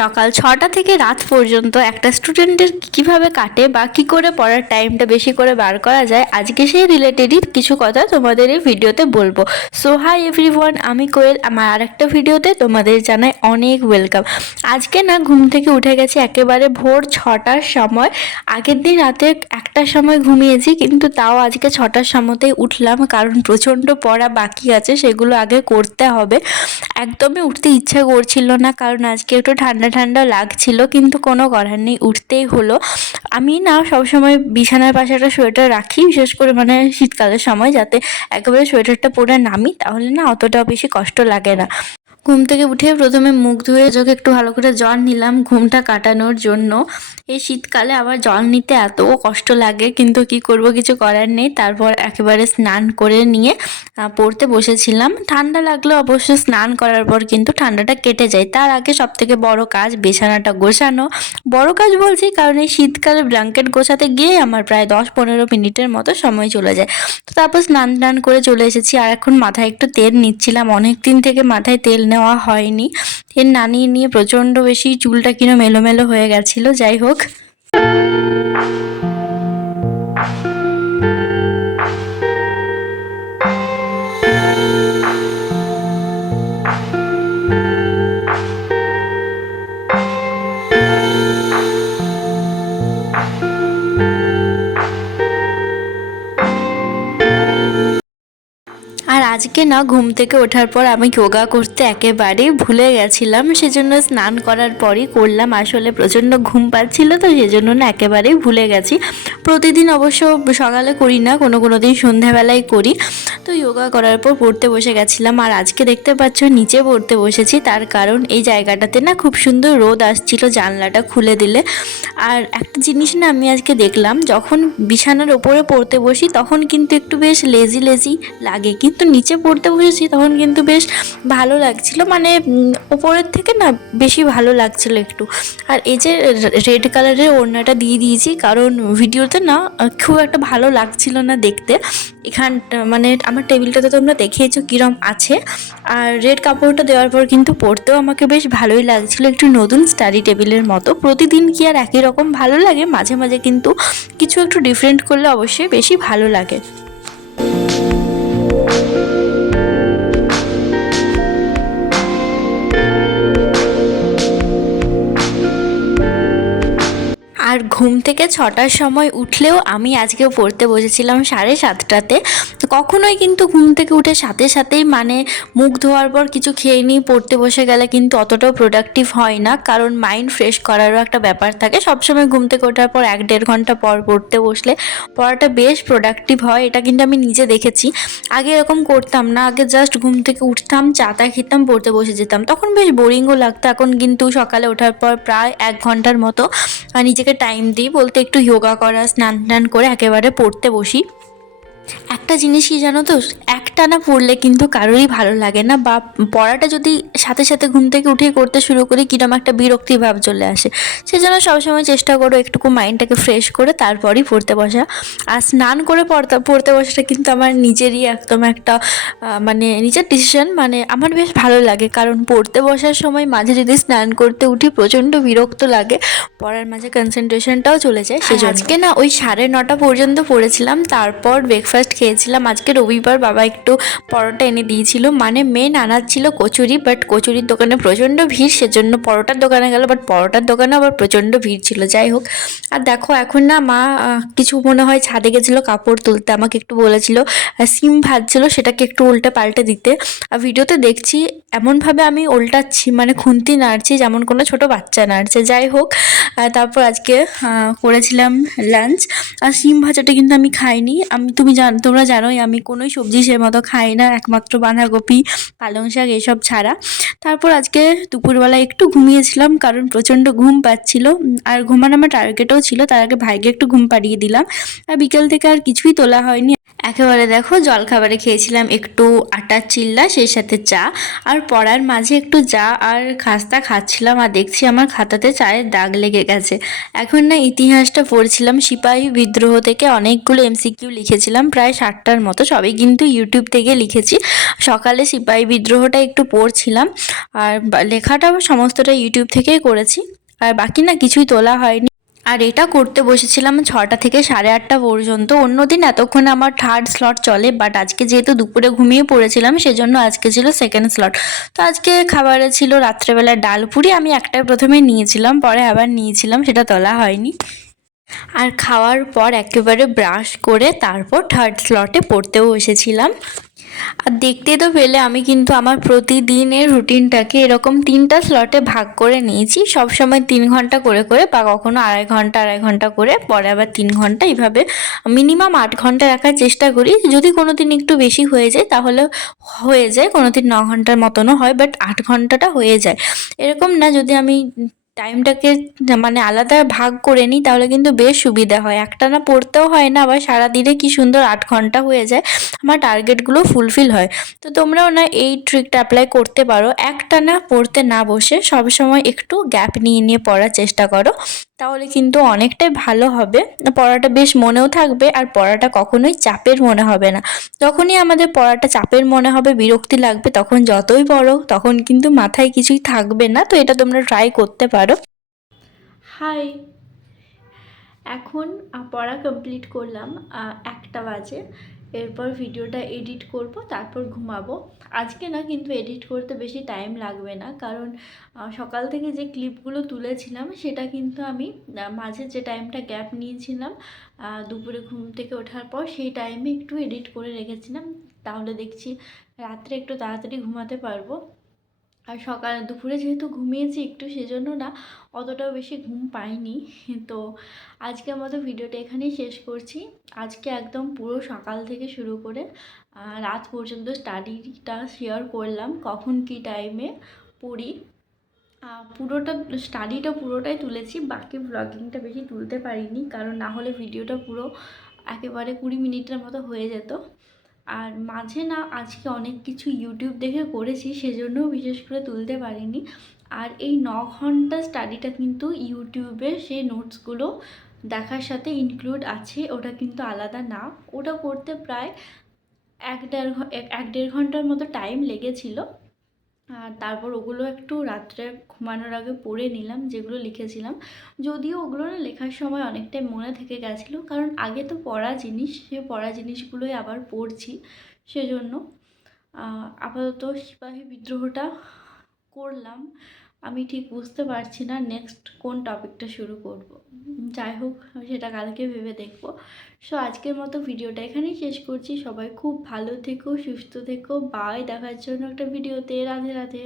সকাল ৬টা থেকে রাত পর্যন্ত একটা স্টুডেন্টের কীভাবে কাটে বা কী করে পড়ার টাইমটা বেশি করে বার করা যায়, আজকে সেই রিলেটেডই কিছু কথা তোমাদের এই ভিডিওতে বলবো। সো হাই এভরিওয়ান, আমি কোয়েল। আমার আরেকটা ভিডিওতে তোমাদের জানাই অনেক ওয়েলকাম। আজকে না ঘুম থেকে উঠে গেছি একেবারে ভোর ৬টার সময়। আগের দিন রাতে ১টার সময় ঘুমিয়েছি, কিন্তু তাও আজকে ৬টার সময়তেই উঠলাম, কারণ প্রচণ্ড পড়া বাকি আছে, সেগুলো আগে করতে হবে। একদমই উঠতে ইচ্ছা করছিল না, কারণ আজকে একটু ঠান্ডা ঠান্ডা লাগছিল, কিন্তু কোনো করার নেই, উঠতেই হলো। আমি না সবসময় বিছানার পাশে একটা সোয়েটার রাখি, বিশেষ করে মানে শীতকালের সময়, যাতে একেবারে সোয়েটারটা পরে নামি, তাহলে না অতটা বেশি কষ্ট লাগে না। ঘুম থেকে উঠে প্রথমে মুখ ধুয়ে চোখে একটু ভালো করে জল নিলাম ঘুমটা কাটানোর জন্য। এই শীতকালে আবার জল নিতে এত কষ্ট লাগে, কিন্তু কি করব, কিছু করার নেই। তারপর একেবারে স্নান করে নিয়ে পড়তে বসেছিলাম। ঠান্ডা লাগলো অবশ্য, স্নান করার পর কিন্তু ঠান্ডাটা কেটে যায়। তার আগে সব থেকে বড় কাজ বিছানাটা গোছানো। বড় কাজ বলছি কারণ এই শীতকালে ব্ল্যাঙ্কেট গোছাতে গিয়ে আমার প্রায় ১০-১৫ মিনিটের মতো সময় চলে যায়। তো তারপর স্নান করে চলে এসেছি, আর এখন মাথায় একটু তেল নিচ্ছিলাম। অনেক দিন থেকে মাথায় তেল নেওয়া হয়নি। তেল না নিয়ে প্রচণ্ড বেশি চুলটা কিনো মেলোমেলো হয়ে গেছিলো। যাই হোক, আর আজকে না ঘুম থেকে ওঠার পর আমি যোগা করতে একেবারেই ভুলে গেছিলাম, সেজন্য স্নান করার পরই করলাম। আসলে প্রচণ্ড ঘুম পাচ্ছিল, তো সেজন্য না একেবারেই ভুলে গেছি। প্রতিদিন অবশ্য সকালে করি না, কোনো দিন সন্ধ্যাবেলায় করি। তো যোগা করার পর পড়তে বসে গেছিলাম। আর আজকে দেখতে পাচ্ছ নিচে পড়তে বসেছি, তার কারণ এই জায়গাটাতে না খুব সুন্দর রোদ আসছিল জানলাটা খুলে দিলে। আর একটা জিনিস না আমি আজকে দেখলাম, যখন বিছানার ওপরে পড়তে বসি তখন কিন্তু একটু বেশ লেজি লাগে, কিন্তু নিচে পড়তে বসেছি তখন কিন্তু বেশ ভালো লাগছিল, মানে ওপরের থেকে না বেশি ভালো লাগছিল একটু। আর এই যে রেড কালারের ওড়নাটা দিয়ে দিয়েছি, কারণ ভিডিওতে না খুব একটা ভালো লাগছিল না দেখতে। এখানটা মানে আমার টেবিলটাতে তোমরা দেখিয়েছো কিরম আছে। আর রেড কাপড়টা দেওয়ার পর কিন্তু পড়তেও আমাকে বেশ ভালোই লাগছিল, একটু নতুন স্টাডি টেবিলের মতো। প্রতিদিন কি আর একই রকম ভালো লাগে, মাঝে মাঝে কিন্তু কিছু একটু ডিফারেন্ট করলে অবশ্যই বেশি ভালো লাগে। আর ঘুম থেকে ৬টার সময় উঠলেও আমি আজকেও পড়তে বসেছিলাম 7:30টাতে। তো কখনোই কিন্তু ঘুম থেকে উঠে সাথে সাথেই মানে মুখ ধোয়ার পর কিছু খেয়ে নিয়ে পড়তে বসে গেলে কিন্তু অতটাও প্রোডাক্টিভ হয় না, কারণ মাইন্ড ফ্রেশ করারও একটা ব্যাপার থাকে। সবসময় ঘুম থেকে ওঠার পর ১-১.৫ ঘন্টা পর পড়তে বসলে পড়াটা বেশ প্রোডাক্টিভ হয়, এটা কিন্তু আমি নিজে দেখেছি। আগে এরকম করতাম না, আগে জাস্ট ঘুম থেকে উঠতাম, চা খেতাম, পড়তে বসে যেতাম, তখন বেশ বোরিংও লাগতো। এখন কিন্তু সকালে ওঠার পর প্রায় ১ ঘন্টার মতো নিজেকে টাইম দিই, বলতে একটু যোগা করা, স্নান করে একেবারে পড়তে বসি। একটা জিনিস কি জানো তো, একটানা পড়লে কিন্তু কারোরই ভালো লাগে না, বা পড়াটা যদি সাথে সাথে ঘুম থেকে উঠেই করতে শুরু করি কিরম একটা বিরক্তি ভাব চলে আসে। সেজন্য সবসময় চেষ্টা করো একটুকু মাইন্ডটাকে ফ্রেশ করে তারপরই পড়তে বসা। আর স্নান করে পড়তে বসাটা কিন্তু আমার নিজেরই একদম একটা মানে নিজের ডিসিশন, মানে আমার বেশ ভালো লাগে, কারণ পড়তে বসার সময় মাঝে যদি স্নান করতে উঠি প্রচণ্ড বিরক্ত লাগে, পড়ার মাঝে কনসেন্ট্রেশনটাও চলে যায়। আজকে না ওই 9:30 পর্যন্ত পড়েছিলাম, তারপর ব্রেকফাস্ট খেয়েছিলাম। আজকে রবিবার, বাবা একটু পরোটা এনে দিয়েছিল, মানে মেন আনার ছিল কচুরি, বাট কচুরির দোকানে প্রচণ্ড ভিড়, সেজন্য পরোটার দোকানে গেল, বাট পরোটার দোকানে আবার প্রচণ্ড ভিড় ছিল। যাই হোক, আর দেখো এখন না মা কিছু মনে হয় ছাদে গেছিলো কাপড় তুলতে, আমাকে একটু বলেছিল সিম ভাজছিল, সেটাকে একটু উল্টে পাল্টে দিতে। আর ভিডিওতে দেখছি এমনভাবে আমি উল্টাচ্ছি, মানে খুন্তি নাড়ছি যেমন কোনো ছোট বাচ্চা নাড়ছে। যাই হোক, তারপর আজকে করেছিলাম লাঞ্চ। আর সিম ভাজাটা কিন্তু আমি খাইনি, তোমরা জানোই আমি কোনোই সবজি সে মতো খাই না, একমাত্র বাঁধাকপি, পালং শাক এসব ছাড়া। তারপর আজকে দুপুরবেলা একটু ঘুমিয়েছিলাম, কারণ প্রচণ্ড ঘুম পাচ্ছিল, আর ঘুমানো আমার টার্গেটও ছিল। তার আগে ভাইকে একটু ঘুম পাড়িয়ে দিলাম, আর বিকেল থেকে আর কিছুই তোলা হয়নি। একেবারে দেখো জলখাবারে খেয়েছিলাম একটু আটার চিল্লা, সেই সাথে চা, আর পড়ার মাঝে একটু চা আর খাস্তা খাচ্ছিলাম, আর দেখছি আমার খাতাতে চায়ের দাগ লেগে গেছে। এখন না ইতিহাসটা পড়ছিলাম, সিপাহী বিদ্রোহ থেকে অনেকগুলো এমসিকিউ লিখেছিলাম, প্রায় 60টার মতো, সবই কিন্তু ইউটিউব থেকে লিখেছি। সকালে সিপাহী বিদ্রোহটা একটু পড়ছিলাম, আর লেখাটা সমস্তটা ইউটিউব থেকেই করেছি, আর বাকি না কিছুই তোলা হয়নি। আর এটা করতে বসেছিলাম 6টা থেকে 8:30 পর্যন্ত। অন্যদিন এতক্ষণ আমার থার্ড স্লট চলে, বাট আজকে যেহেতু দুপুরে ঘুমিয়ে পড়েছিলাম সেজন্য আজকে ছিল সেকেন্ড স্লট। তো আজকে খাবারে ছিল রাত্রেবেলা ডাল পুরি, আমি একটাই প্রথমে নিয়েছিলাম, পরে আবার নিয়েছিলাম, সেটা তোলা হয়নি। আর খাওয়ার পর একেবারে ব্রাশ করে তারপর থার্ড স্লটে পড়তেও এসেছিলাম। আর দেখতে তো পেলে আমি কিন্তু আমার প্রতিদিনের রুটিনটাকে এরকম 3টা স্লটে ভাগ করে নিয়েছি, সব সময় 3 ঘন্টা করে করে, বা কখনো আড়াই ঘন্টা করে, পরে আবার 3 ঘন্টা, এইভাবে মিনিমাম 8 ঘন্টা রাখার চেষ্টা করি। যদি কোনো দিন একটু বেশি হয়ে যায় তাহলে হয়ে যায়, কোনো দিন 9 ঘন্টার মতনও হয়, বাট 8 ঘন্টাটা হয়ে যায়। এরকম না, যদি আমি টাইমটাকে মানে আলাদা ভাগ করে নিই তাহলে কিন্তু বেশ সুবিধা হয়, একটানা পড়তেও হয় না, আবার সারাদিনে কি সুন্দর 8 ঘন্টা হয়ে যায়, আমার টার্গেটগুলো ফুলফিল হয়। তো তোমরাও না এই ট্রিকটা অ্যাপ্লাই করতে পারো, একটানা পড়তে না বসে সবসময় একটু গ্যাপ নিয়ে নিয়ে পড়ার চেষ্টা করো, তাহলে কিন্তু অনেকটাই ভালো হবে, পড়াটা বেশ মনেও থাকবে, আর পড়াটা কখনোই চাপের মনে হবে না। যখনই আমাদের পড়াটা চাপের মনে হবে, বিরক্তি লাগবে, তখন যতই পড়ো তখন কিন্তু মাথায় কিছুই থাকবে না। তো এটা তোমরা ট্রাই করতে পারো। হাই, এখন পড়া কমপ্লিট করলাম, 1টা বাজে। এরপর ভিডিওটা এডিট করব, তারপর ঘুমাবো। আজকে না কিন্তু এডিট করতে বেশি টাইম লাগবে না, কারণ সকাল থেকে যে ক্লিপগুলো তুলেছিলাম সেটা কিন্তু আমি মাঝে যে টাইমটা গ্যাপ নিয়েছিলাম দুপুরে ঘুম থেকে ওঠার পর, সেই টাইমে একটু এডিট করে রেখেছিলাম, তাহলে দেখছি রাত্রে একটু তাড়াতাড়ি ঘুমাতে পারবো। আর দুপুরে যেহেতু ঘুমিয়েছি একটু, সেজন্য না অতটাও বেশি ঘুম পাইনি। তো আজকের মতো ভিডিওটা এখানেই শেষ করছি। আজকে একদম পুরো সকাল থেকে শুরু করে রাত পর্যন্ত স্টাডিটা শেয়ার করলাম, কখন কী টাইমে পড়ি। স্টাডিটা পুরোটাই তুলেছি, বাকি ব্লগিংটা বেশি তুলতে পারিনি, কারণ না হলে ভিডিওটা পুরো একেবারে 20 মিনিটের মতো হয়ে যেত। আর মাঝে না আজকে অনেক কিছু ইউটিউব দেখে করেছি, সেজন্যও বিশেষ করে তুলতে পারিনি। আর এই 9 ঘন্টা স্টাডিটা কিন্তু ইউটিউবের সেই নোটসগুলো দেখার সাথে ইনক্লুড আছে, ওটা কিন্তু আলাদা না। ওটা করতে প্রায় 1-1.5 ঘন্টার মতো টাইম লেগেছিল। আর তারপর ওগুলো একটু রাত্রে ঘুমানোর আগে পড়ে নিলাম, যেগুলো লিখেছিলাম। যদিও ওগুলো না লেখার সময় অনেকটাই মনে থেকে গেছিলো, কারণ আগে তো পড়া জিনিস, সে পড়া জিনিসগুলোই আবার পড়ছি, সেজন্য। আপাতত সিপাহী বিদ্রোহটা করলাম, আমি ঠিক বুঝতে পারছি না নেক্সট কোন টপিকটা শুরু করব। যাই হোক, সেটা কালকে ভেবে দেখব। সো আজকের মতো ভিডিওটা এখানেই শেষ করছি। সবাই খুব ভালো থেকো, সুস্থ থেকো, বাই। দেখার জন্য একটা ভিডিওতে। রাধে রাধে।